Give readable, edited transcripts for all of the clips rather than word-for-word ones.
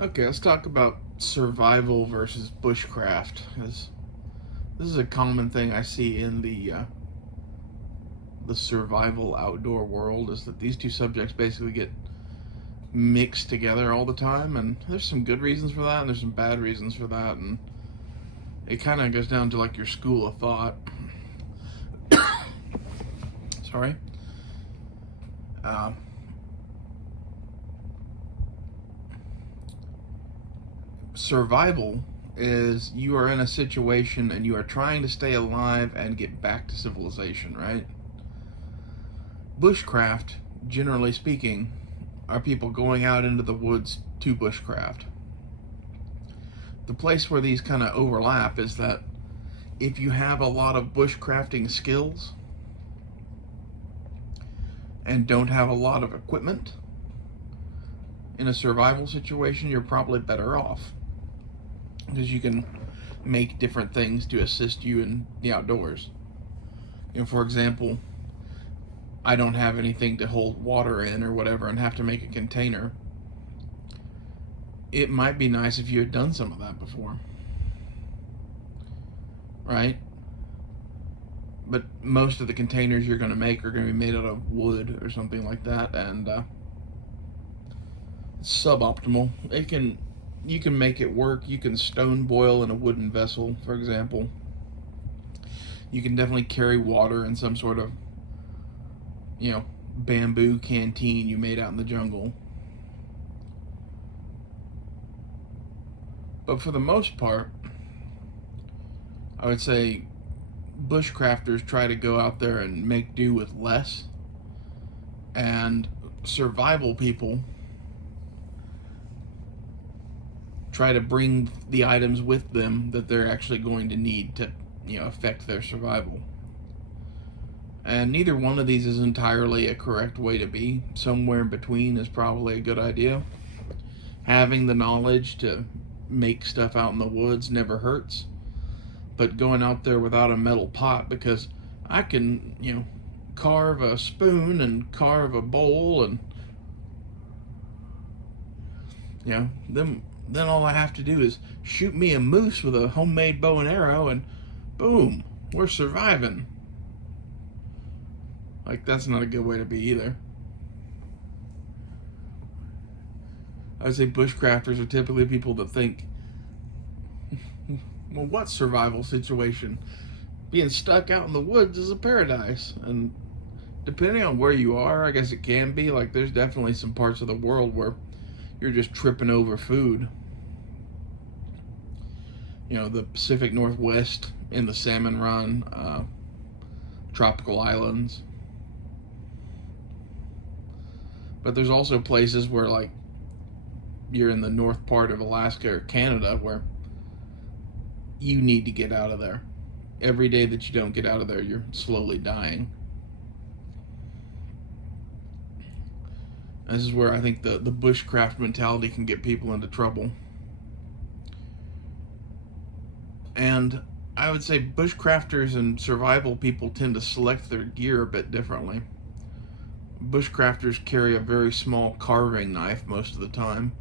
Okay, let's talk about survival versus bushcraft. Because this is a common thing I see in the survival outdoor world. Is that these two subjects basically get mixed together all the time, and there's some good reasons for that, and there's some bad reasons for that, and it kind of goes down to like your school of thought. Sorry. Uh, Survival is you are in a situation and you are trying to stay alive and get back to civilization, right? Bushcraft, generally speaking, are people going out into the woods to bushcraft. The place where these kind of overlap is that if you have a lot of bushcrafting skills and don't have a lot of equipment in a survival situation, you're probably better off because you can make different things to assist you in the outdoors. For example, I don't have anything to hold water in or whatever and have to make a container. It might be nice if you had done some of that before, right? But most of the containers you're going to make are going to be made out of wood or something like that, and it's suboptimal. You can make it work. You can stone boil in a wooden vessel, for example. You can definitely carry water in some sort of, bamboo canteen you made out in the jungle. But for the most part, I would say bushcrafters try to go out there and make do with less, and survival people try to bring the items with them that they're actually going to need to, affect their survival. And neither one of these is entirely a correct way to be. Somewhere in between is probably a good idea. Having the knowledge to make stuff out in the woods never hurts. But going out there without a metal pot, because I can, carve a spoon and carve a bowl and, then all I have to do is shoot me a moose with a homemade bow and arrow and boom, we're surviving. Like, that's not a good way to be either. I would say bushcrafters are typically people that think, well, what survival situation? Being stuck out in the woods is a paradise. And depending on where you are, I guess it can be. Like, there's definitely some parts of the world where you're just tripping over food. The Pacific Northwest in the Salmon Run, tropical islands. But there's also places where, like, you're in the north part of Alaska or Canada where you need to get out of there. Every day that you don't get out of there, you're slowly dying. This is where I think the bushcraft mentality can get people into trouble. And I would say bushcrafters and survival people tend to select their gear a bit differently. Bushcrafters carry a very small carving knife most of the time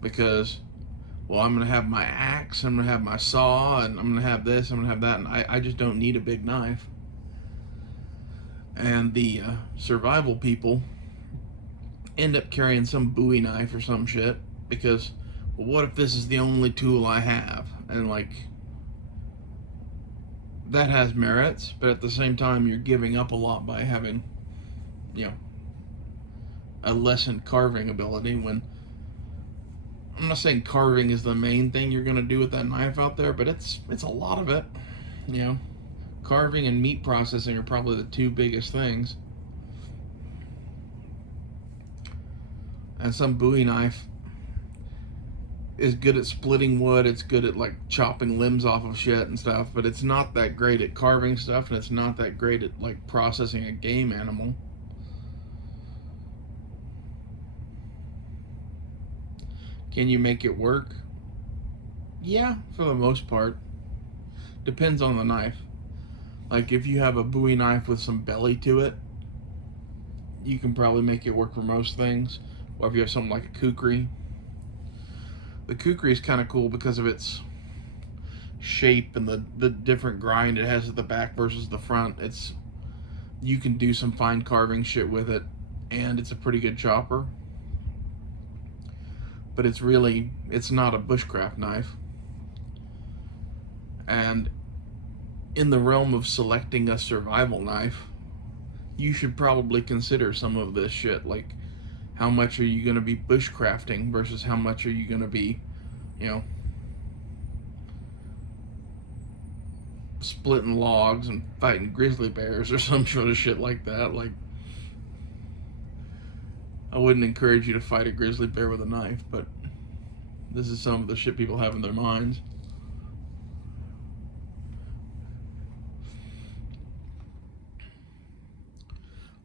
because, well, I'm going to have my axe, I'm going to have my saw, and I'm going to have this, I'm going to have that, and I just don't need a big knife. And the survival people end up carrying some Bowie knife or some shit because, well, what if this is the only tool I have? And, like, that has merits, but at the same time, you're giving up a lot by having, a lessened carving ability. When I'm not saying carving is the main thing you're going to do with that knife out there, but it's a lot of it. Carving and meat processing are probably the two biggest things. And some Bowie knife is good at splitting wood, it's good at, like, chopping limbs off of shit and stuff, but it's not that great at carving stuff, and it's not that great at, like, processing a game animal. Can you make it work? Yeah, for the most part. Depends on the knife. Like, if you have a Bowie knife with some belly to it, you can probably make it work for most things. Or if you have something like a kukri. The kukri is kind of cool because of its shape and the different grind it has at the back versus the front. You can do some fine carving shit with it, and it's a pretty good chopper. But it's not a bushcraft knife. And in the realm of selecting a survival knife, you should probably consider some of this shit. Like, how much are you going to be bushcrafting versus how much are you going to be, splitting logs and fighting grizzly bears or some sort of shit like that. Like, I wouldn't encourage you to fight a grizzly bear with a knife, but this is some of the shit people have in their minds.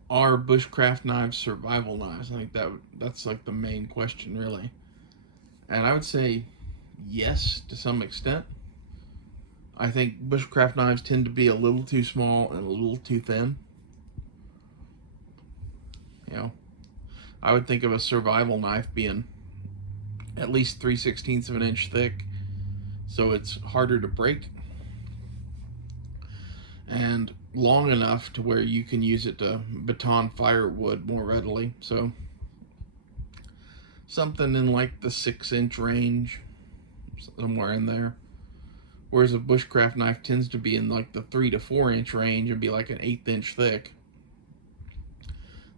Are bushcraft knives survival knives? I think that's like the main question, really. And I would say yes, to some extent. I think bushcraft knives tend to be a little too small and a little too thin. I would think of a survival knife being at least 3/16 of an inch thick, so it's harder to break, and long enough to where you can use it to baton firewood more readily. So something in like the 6-inch range, somewhere in there. Whereas a bushcraft knife tends to be in like the 3 to 4-inch range and be like an 1/8 inch thick.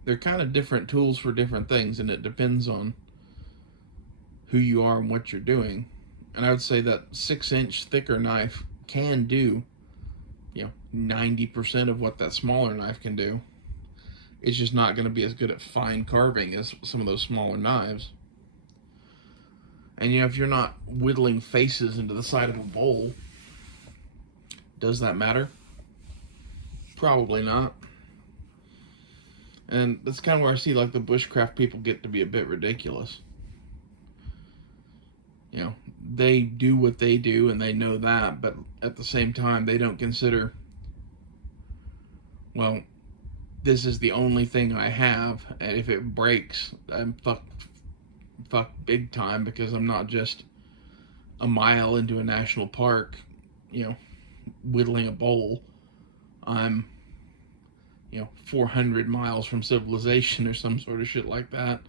They're kind of different tools for different things, and it depends on who you are and what you're doing. And I would say that 6-inch thicker knife can do 90% of what that smaller knife can do. It's just not going to be as good at fine carving as some of those smaller knives. And if you're not whittling faces into the side of a bowl, does that matter? Probably not. And that's kind of where I see like the bushcraft people get to be a bit ridiculous. They do what they do and they know that, but at the same time they don't consider, well, this is the only thing I have, and if it breaks, I'm fucked big time, because I'm not just a mile into a national park, whittling a bowl. I'm 400 miles from civilization or some sort of shit like that,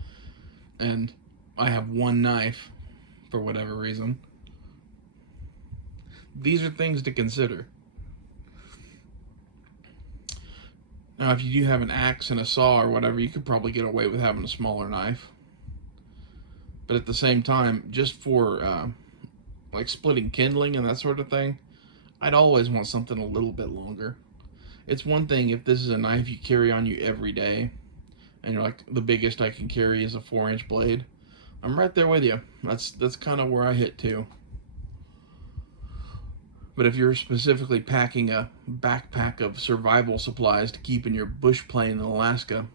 and I have one knife for whatever reason. These are things to consider. Now, if you do have an axe and a saw or whatever, you could probably get away with having a smaller knife. But at the same time, just for like splitting kindling and that sort of thing, I'd always want something a little bit longer. It's one thing if this is a knife you carry on you every day, and you're like, the biggest I can carry is a 4-inch blade. I'm right there with you. That's kind of where I hit too. But if you're specifically packing a backpack of survival supplies to keep in your bush plane in Alaska,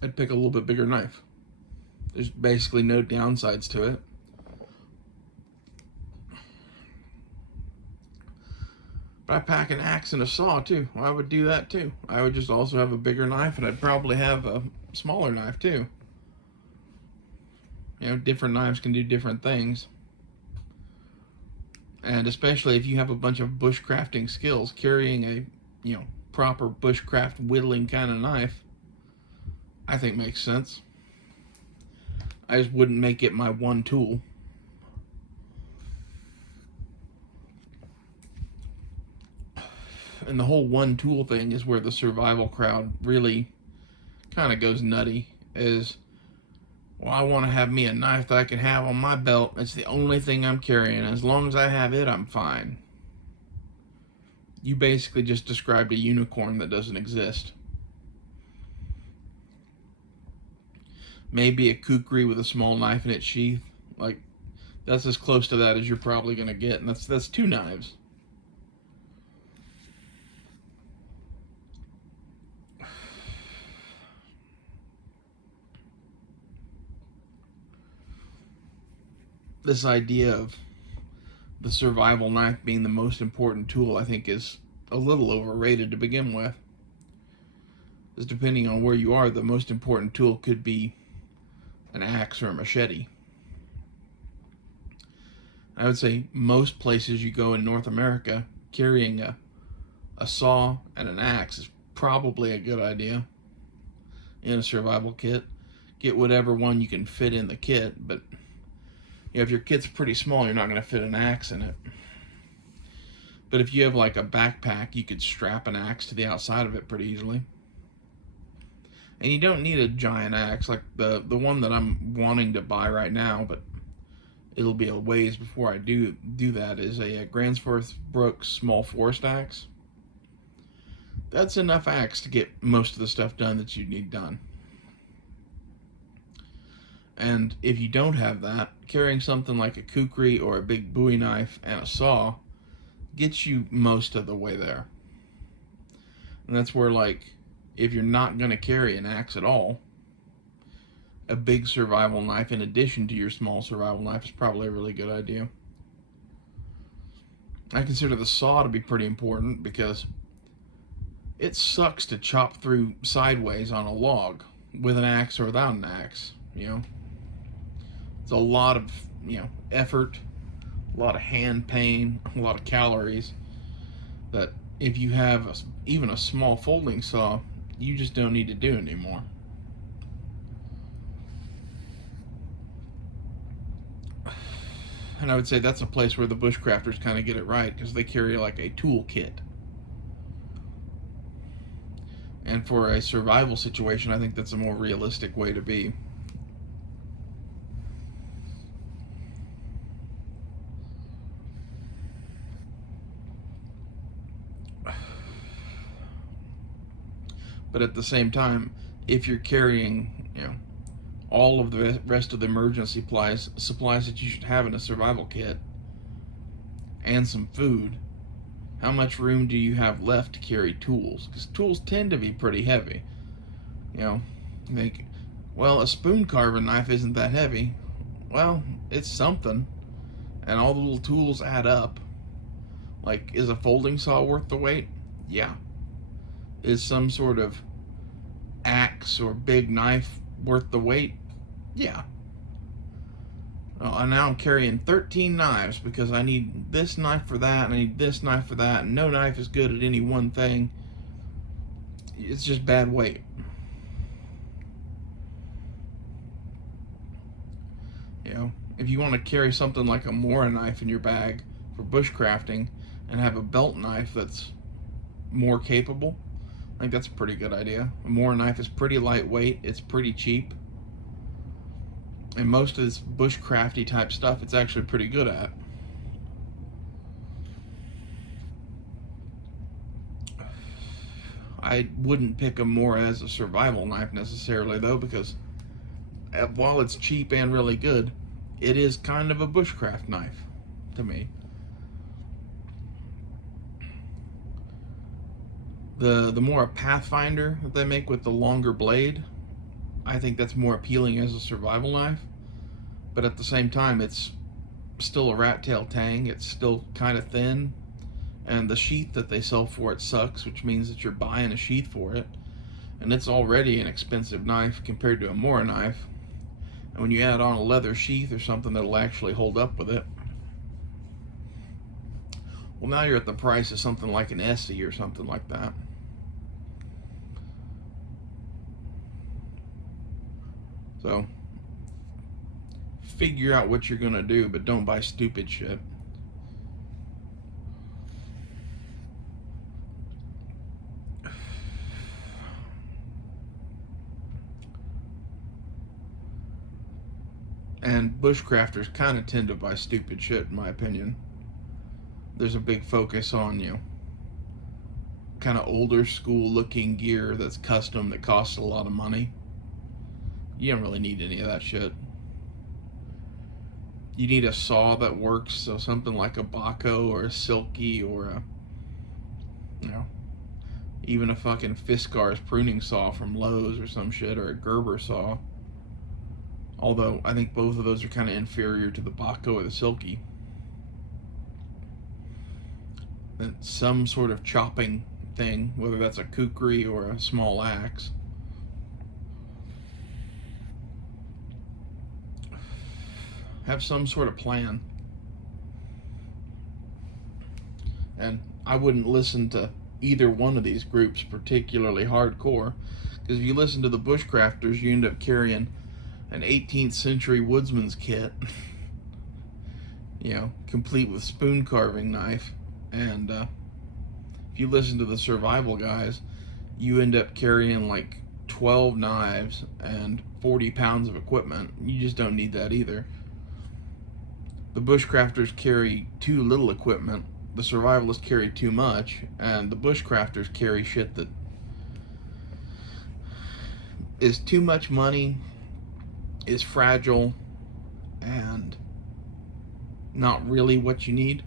I'd pick a little bit bigger knife. There's basically no downsides to it. But I pack an axe and a saw too. Well, I would do that too. I would just also have a bigger knife, and I'd probably have a smaller knife too. Different knives can do different things. And especially if you have a bunch of bushcrafting skills, carrying a proper bushcraft whittling kind of knife, I think makes sense. I just wouldn't make it my one tool. And the whole one tool thing is where the survival crowd really kind of goes nutty. Is, well, I want to have me a knife that I can have on my belt. It's the only thing I'm carrying. As long as I have it, I'm fine. You basically just described a unicorn that doesn't exist. Maybe a kukri with a small knife in its sheath. Like, that's as close to that as you're probably going to get. And that's 2 knives. This idea of the survival knife being the most important tool, I think, is a little overrated to begin with. Because depending on where you are, the most important tool could be an axe or a machete. I would say most places you go in North America, carrying a saw and an axe is probably a good idea in a survival kit. Get whatever one you can fit in the kit, but if your kit's pretty small, you're not going to fit an axe in it. But if you have like a backpack, you could strap an axe to the outside of it pretty easily. And you don't need a giant axe like the one that I'm wanting to buy right now, but it'll be a ways before I do that, is a Gransforth Brooks small forest axe. That's enough axe to get most of the stuff done that you need done. And if you don't have that, carrying something like a kukri or a big Bowie knife and a saw gets you most of the way there. And that's where, like, if you're not going to carry an axe at all, a big survival knife in addition to your small survival knife is probably a really good idea. I consider the saw to be pretty important because it sucks to chop through sideways on a log with an axe or without an axe, you know. It's a lot of, effort, a lot of hand pain, a lot of calories that if you have even a small folding saw, you just don't need to do anymore. And I would say that's a place where the bushcrafters kind of get it right, because they carry like a tool kit. And for a survival situation, I think that's a more realistic way to be. But at the same time, if you're carrying, all of the rest of the emergency supplies that you should have in a survival kit, and some food, how much room do you have left to carry tools? Because tools tend to be pretty heavy. You think, well, a spoon carving knife isn't that heavy. Well, it's something, and all the little tools add up. Like, is a folding saw worth the weight? Yeah. Is some sort of axe or big knife worth the weight? Yeah. And now I'm carrying 13 knives because I need this knife for that, and I need this knife for that, and no knife is good at any one thing. It's just bad weight. If you want to carry something like a Mora knife in your bag for bushcrafting and have a belt knife that's more capable, I think that's a pretty good idea. A Mora knife is pretty lightweight, it's pretty cheap, and most of this bushcrafty type stuff it's actually pretty good at. I wouldn't pick a Mora as a survival knife necessarily though, because while it's cheap and really good, it is kind of a bushcraft knife to me. The more Pathfinder that they make with the longer blade, I think that's more appealing as a survival knife. But at the same time, it's still a rat tail tang. It's still kind of thin, and the sheath that they sell for it sucks, which means that you're buying a sheath for it, and it's already an expensive knife compared to a Mora knife. And when you add on a leather sheath or something that'll actually hold up with it, well, now you're at the price of something like an Essie or something like that. So, figure out what you're gonna do, but don't buy stupid shit. And bushcrafters kind of tend to buy stupid shit, in my opinion. There's a big focus on, kind of older school looking gear that's custom that costs a lot of money. You don't really need any of that shit. You need a saw that works, so something like a Baco or a Silky or a, even a fucking Fiskars pruning saw from Lowe's or some shit, or a Gerber saw. Although I think both of those are kind of inferior to the Baco or the Silky. And some sort of chopping thing, whether that's a kukri or a small axe. Have some sort of plan. And I wouldn't listen to either one of these groups particularly hardcore, because if you listen to the bushcrafters, you end up carrying an 18th century woodsman's kit, complete with spoon carving knife. And if you listen to the survival guys, you end up carrying like 12 knives and 40 pounds of equipment. You just don't need that either. The bushcrafters carry too little equipment, the survivalists carry too much, and the bushcrafters carry shit that is too much money, is fragile, and not really what you need.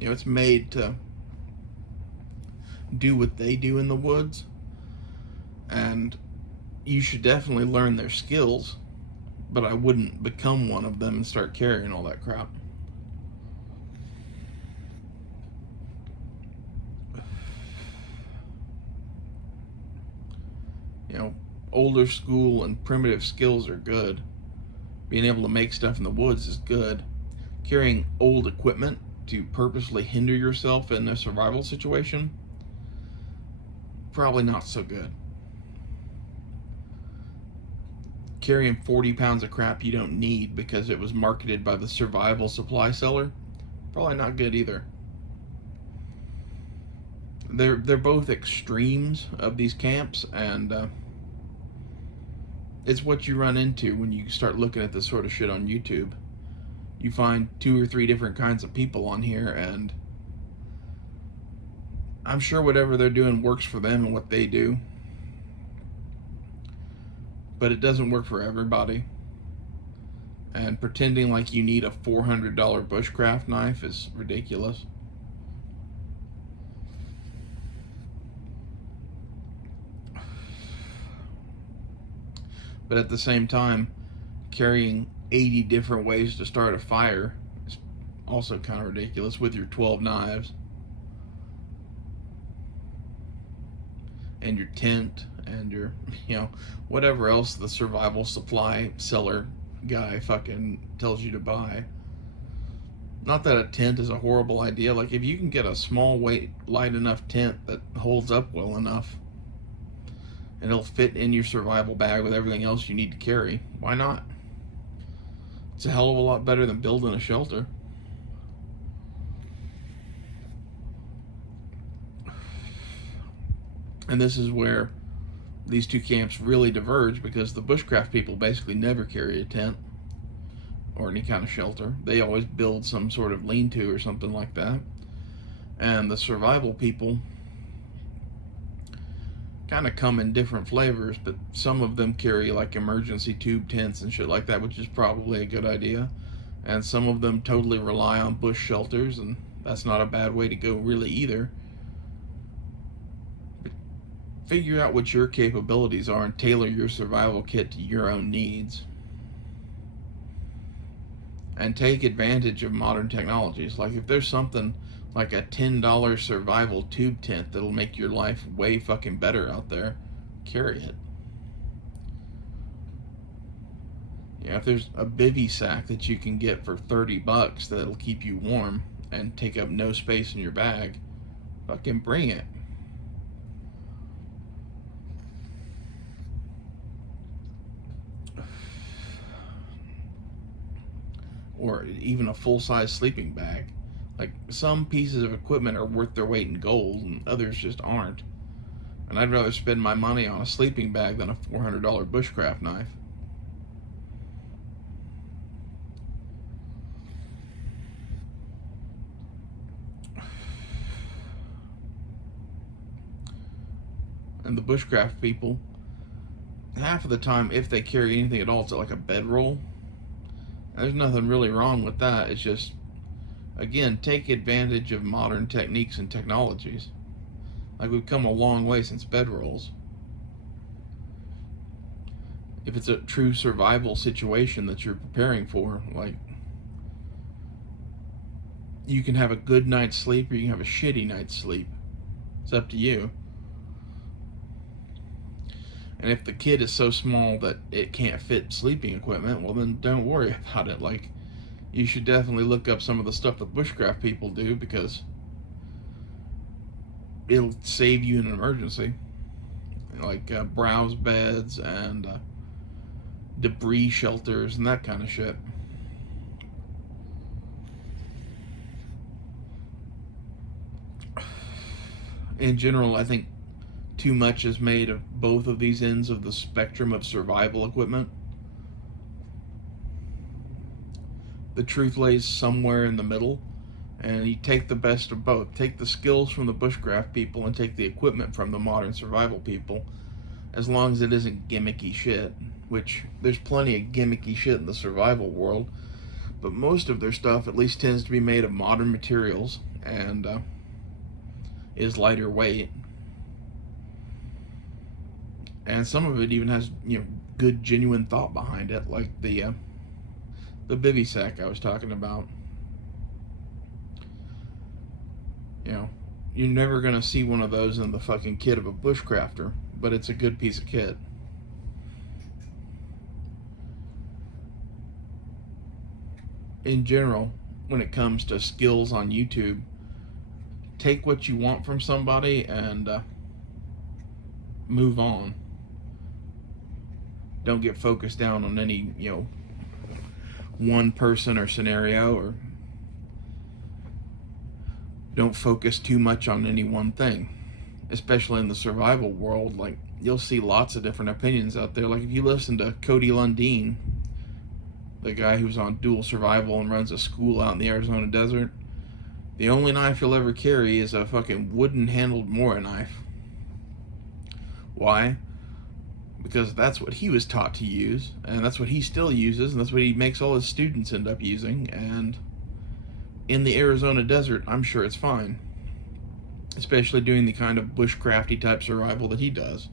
It's made to do what they do in the woods, and you should definitely learn their skills, but I wouldn't become one of them and start carrying all that crap. Older school and primitive skills are good. Being able to make stuff in the woods is good. Carrying old equipment to purposely hinder yourself in a survival situation, probably not so good. Carrying 40 pounds of crap you don't need because it was marketed by the survival supply seller, probably not good either. They're both extremes of these camps, and it's what you run into when you start looking at this sort of shit on YouTube. You find 2 or 3 different kinds of people on here, and I'm sure whatever they're doing works for them and what they do, but it doesn't work for everybody. And pretending like you need a $400 bushcraft knife is ridiculous. But at the same time, carrying 80 different ways to start a fire is also kind of ridiculous with your 12 knives and your tent and your, whatever else the survival supply seller guy fucking tells you to buy. Not that a tent is a horrible idea. Like, if you can get a small weight, light enough tent that holds up well enough, and it'll fit in your survival bag with everything else you need to carry, why not? It's a hell of a lot better than building a shelter. And this is where these two camps really diverge, because the bushcraft people basically never carry a tent or any kind of shelter. They always build some sort of lean-to or something like that. And the survival people kind of come in different flavors, but some of them carry like emergency tube tents and shit like that, which is probably a good idea. And some of them totally rely on bush shelters, and that's not a bad way to go really either. But figure out what your capabilities are and tailor your survival kit to your own needs. And take advantage of modern technologies. Like, if there's something like a $10 survival tube tent that'll make your life way fucking better out there, carry it. If there's a bivy sack that you can get for $30 that'll keep you warm and take up no space in your bag, fucking bring it. Or even a full-size sleeping bag. Like, some pieces of equipment are worth their weight in gold and others just aren't. And I'd rather spend my money on a sleeping bag than a $400 bushcraft knife. And the bushcraft people, half of the time, if they carry anything at all, it's like a bedroll. There's nothing really wrong with that. It's just, again, take advantage of modern techniques and technologies. Like, we've come a long way since bedrolls. If it's a true survival situation that you're preparing for, like, you can have a good night's sleep or you can have a shitty night's sleep. It's up to you. And if the kid is so small that it can't fit sleeping equipment, well, then don't worry about it. Like, you should definitely look up some of the stuff that bushcraft people do, because it'll save you in an emergency. Like browse beds and debris shelters and that kind of shit. In general, I think too much is made of both of these ends of the spectrum of survival equipment. The truth lays somewhere in the middle, and you take the best of both. Take the skills from the bushcraft people and take the equipment from the modern survival people, as long as it isn't gimmicky shit, which there's plenty of gimmicky shit in the survival world, but most of their stuff at least tends to be made of modern materials and is lighter weight. And some of it even has, good genuine thought behind it, like the bivy sack I was talking about. You're never gonna see one of those in the fucking kit of a bushcrafter, but it's a good piece of kit. In general, when it comes to skills on YouTube, take what you want from somebody and move on. Don't get focused down on any, one person or scenario, or don't focus too much on any one thing. Especially in the survival world, like, you'll see lots of different opinions out there. Like, if you listen to Cody Lundeen, the guy who's on Dual Survival and runs a school out in the Arizona desert, the only knife he'll ever carry is a fucking wooden handled Mora knife. Why? Because that's what he was taught to use, and that's what he still uses, and that's what he makes all his students end up using. And in the Arizona desert, I'm sure it's fine, especially doing the kind of bushcrafty type survival that he does.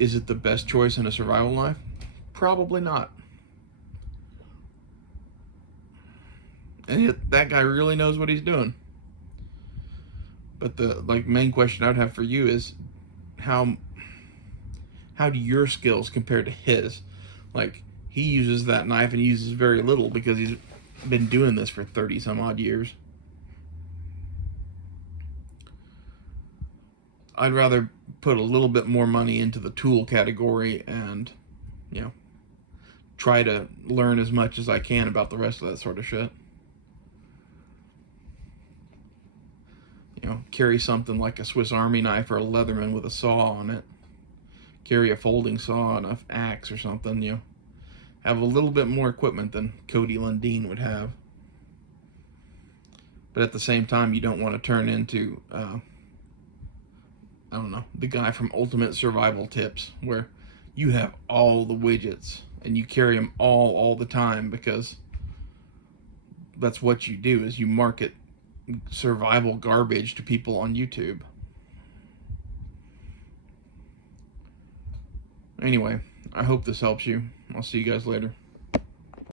Is it the best choice in a survival knife? Probably not. And that guy really knows what he's doing. But the main question I'd have for you is, how do your skills compare to his? Like, he uses that knife and uses very little because he's been doing this for 30 some odd years. I'd rather put a little bit more money into the tool category and, try to learn as much as I can about the rest of that sort of shit. Carry something like a Swiss Army knife or a Leatherman with a saw on it. Carry a folding saw and an axe or something, Have a little bit more equipment than Cody Lundeen would have. But at the same time, you don't want to turn into, the guy from Ultimate Survival Tips, where you have all the widgets and you carry them all the time, because that's what you do, is you market survival garbage to people on YouTube. Anyway, I hope this helps you. I'll see you guys later.